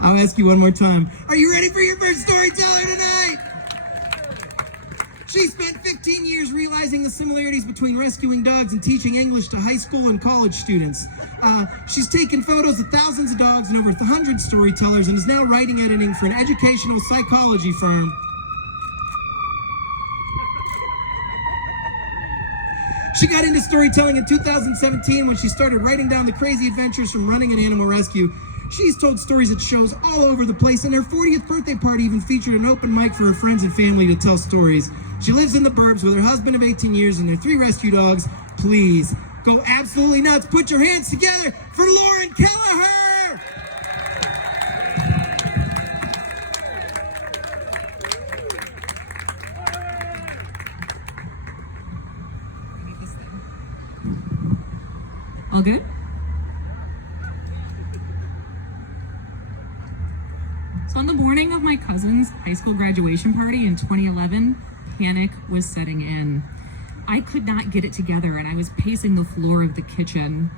I'll ask you one more time. Are you ready for your first storyteller tonight? She spent 15 years realizing the similarities between rescuing dogs and teaching English to high school and college students. She's taken photos of thousands of dogs and over 100 storytellers and is now writing editing for an educational psychology firm. She got into storytelling in 2017 when she started writing down the crazy adventures from running an animal rescue. She's told stories at shows all over the place, and her 40th birthday party even featured an open mic for her friends and family to tell stories. She lives in the burbs with her husband of 18 years and their 3 rescue dogs. Please, go absolutely nuts. Put your hands together for Lauren Kelleher! All good? So on the morning of my cousin's high school graduation party in 2011, panic was setting in. I could not get it together and I was pacing the floor of the kitchen.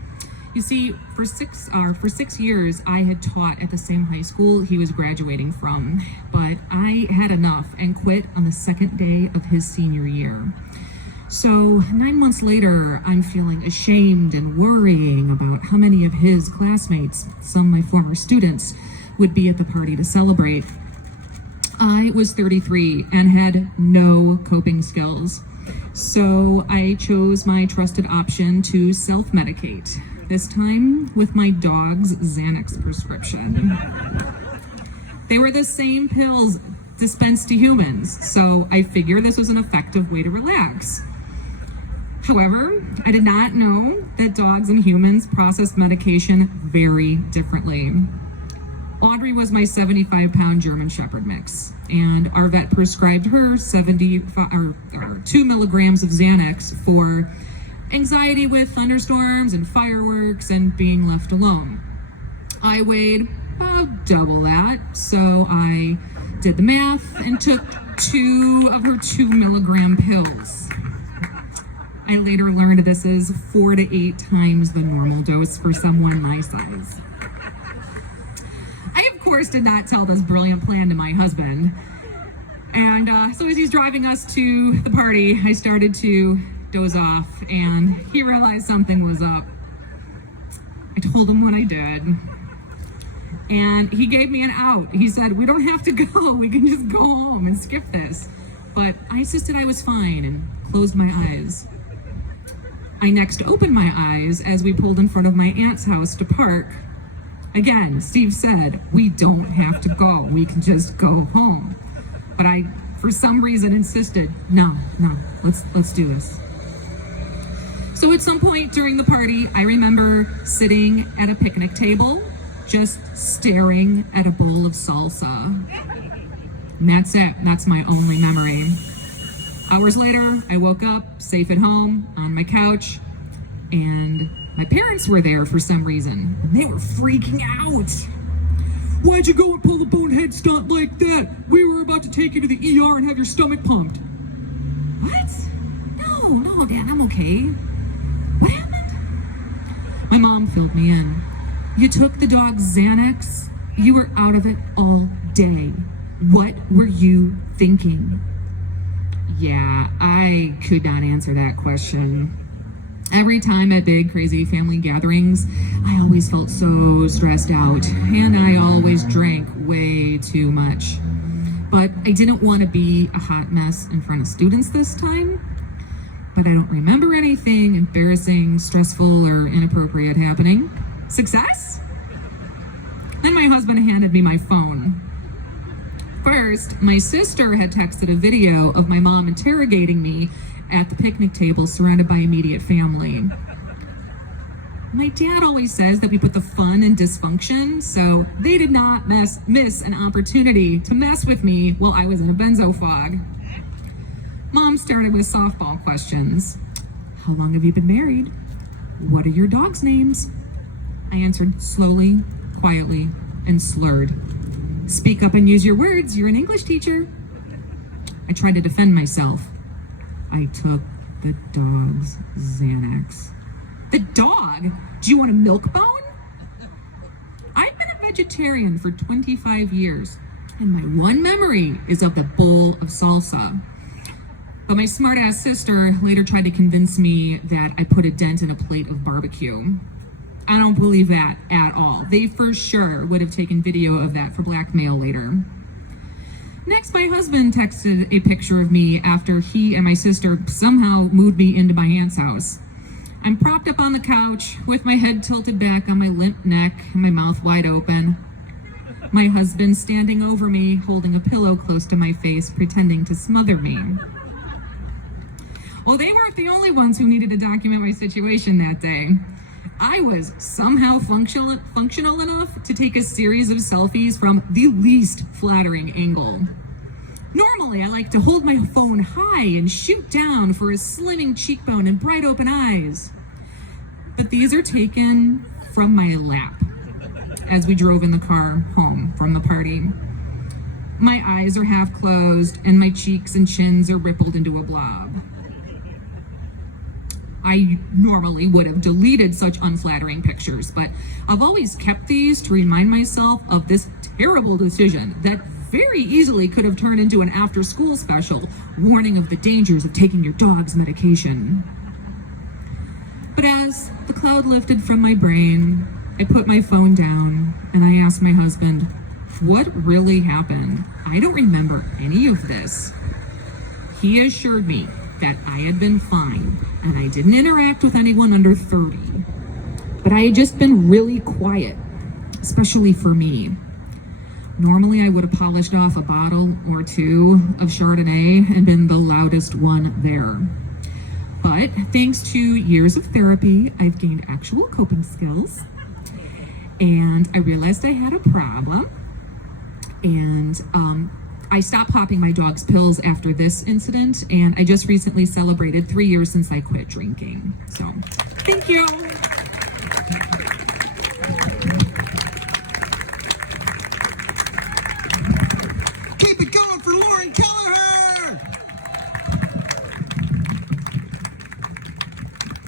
You see, for 6 years, I had taught at the same high school he was graduating from, but I had enough and quit on the second day of his senior year. So 9 months later, I'm feeling ashamed and worrying about how many of his classmates, some of my former students, would be at the party to celebrate. I was 33 and had no coping skills. So I chose my trusted option to self-medicate, this time with my dog's Xanax prescription. They were the same pills dispensed to humans, so I figured this was an effective way to relax. However, I did not know that dogs and humans process medication very differently. Audrey was my 75-pound German Shepherd mix, and our vet prescribed her 2 milligrams of Xanax for anxiety with thunderstorms and fireworks and being left alone. I weighed about double that, so I did the math and took 2 of her 2 milligram pills. I later learned this is 4 to 8 times the normal dose for someone my size. I, of course, did not tell this brilliant plan to my husband. And so as he's driving us to the party, I started to doze off, and he realized something was up. I told him what I did, and he gave me an out. He said, "We don't have to go. We can just go home and skip this." But I insisted I was fine and closed my eyes. I next opened my eyes as we pulled in front of my aunt's house to park. Again, Steve said, "We don't have to go. We can just go home." But I, for some reason, insisted, no, let's do this. So at some point during the party, I remember sitting at a picnic table, just staring at a bowl of salsa. And that's it. That's my only memory. Hours later, I woke up, safe at home, on my couch, and my parents were there for some reason, and they were freaking out. "Why'd you go and pull the bonehead stunt like that? We were about to take you to the ER and have your stomach pumped." "What? No, Dad, I'm okay. What happened?" My mom filled me in. "You took the dog's Xanax. You were out of it all day. What were you thinking?" Yeah, I could not answer that question. Every time at big, crazy family gatherings, I always felt so stressed out, and I always drank way too much. But I didn't want to be a hot mess in front of students this time. But I don't remember anything embarrassing, stressful, or inappropriate happening. Success? Then my husband handed me my phone. First, my sister had texted a video of my mom interrogating me at the picnic table surrounded by immediate family. My dad always says that we put the fun in dysfunction, so they did not miss an opportunity to mess with me while I was in a benzo fog. Mom started with softball questions. "How long have you been married? What are your dogs' names?" I answered slowly, quietly, and slurred. "Speak up and use your words. You're an English teacher." I tried to defend myself. "I took the dog's Xanax." "The dog? Do you want a milk bone?" "I've been a vegetarian for 25 years, and my one memory is of the bowl of salsa. But my smart-ass sister later tried to convince me that I put a dent in a plate of barbecue. I don't believe that at all. They for sure would have taken video of that for blackmail later. Next, my husband texted a picture of me after he and my sister somehow moved me into my aunt's house. I'm propped up on the couch with my head tilted back on my limp neck and my mouth wide open. My husband standing over me, holding a pillow close to my face, pretending to smother me. Well, they weren't the only ones who needed to document my situation that day. I was somehow functional enough to take a series of selfies from the least flattering angle. Normally, I like to hold my phone high and shoot down for a slimming cheekbone and bright open eyes. But these are taken from my lap as we drove in the car home from the party. My eyes are half closed and my cheeks and chins are rippled into a blob. I normally would have deleted such unflattering pictures, but I've always kept these to remind myself of this terrible decision that very easily could have turned into an after-school special, warning of the dangers of taking your dog's medication. But as the cloud lifted from my brain, I put my phone down and I asked my husband, what really happened? I don't remember any of this. He assured me that I had been fine and I didn't interact with anyone under 30. But I had just been really quiet, especially for me. Normally I would have polished off a bottle or two of Chardonnay and been the loudest one there. But thanks to years of therapy, I've gained actual coping skills. And I realized I had a problem. And I stopped popping my dog's pills after this incident, and I just recently celebrated 3 years since I quit drinking. So, thank you.